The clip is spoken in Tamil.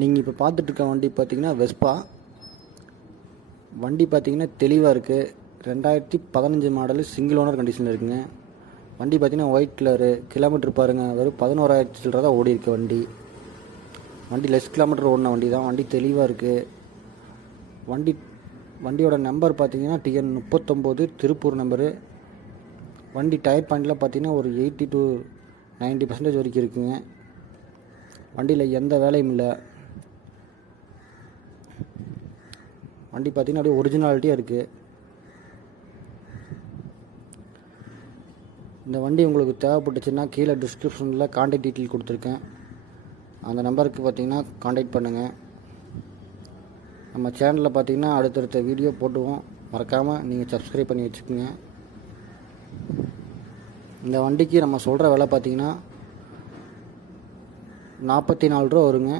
நீங்கள் இப்போ பார்த்துட்ருக்க வண்டி பார்த்தீங்கன்னா வெஸ்பா. வண்டி பார்த்தீங்கன்னா தெளிவாக இருக்குது. 2015 மாடலு, சிங்கிள் ஓனர் கண்டிஷனில் இருக்குங்க. வண்டி பார்த்தீங்கன்னா ஒயிட் கலரு. கிலோமீட்டர் பாருங்கள், வெறும் 11,000 சில்லரை தான் ஓடி இருக்கு வண்டி. வண்டி லெஸ் கிலோமீட்டர் ஓடின வண்டி தான். வண்டி தெளிவாக இருக்குது. வண்டியோட நம்பர் பார்த்தீங்கன்னா TN 39 திருப்பூர் நம்பரு. வண்டி டயர் பாயிண்டில் பார்த்தீங்கன்னா ஒரு 80 to 90% வரைக்கும் இருக்குங்க. வண்டியில் எந்த வேலையும் இல்லை. வண்டி பார்த்திங்கன்னா அப்படியே ஒரிஜினாலிட்டியாக இருக்குது. இந்த வண்டி உங்களுக்கு தேவைப்பட்டுச்சுன்னா கீழே டிஸ்கிரிப்ஷனில் கான்டாக்ட் டீட்டெயில் கொடுத்துருக்கேன். அந்த நம்பருக்கு பார்த்தீங்கன்னா கான்டாக்ட் பண்ணுங்கள். நம்ம சேனலில் பார்த்தீங்கன்னா அடுத்தடுத்த வீடியோ போட்டுவோம். மறக்காமல் நீங்கள் சப்ஸ்கிரைப் பண்ணி வச்சுக்கோங்க. இந்த வண்டிக்கு நம்ம சொல்கிற விலை பார்த்தீங்கன்னா 44 ரூபா வருங்க.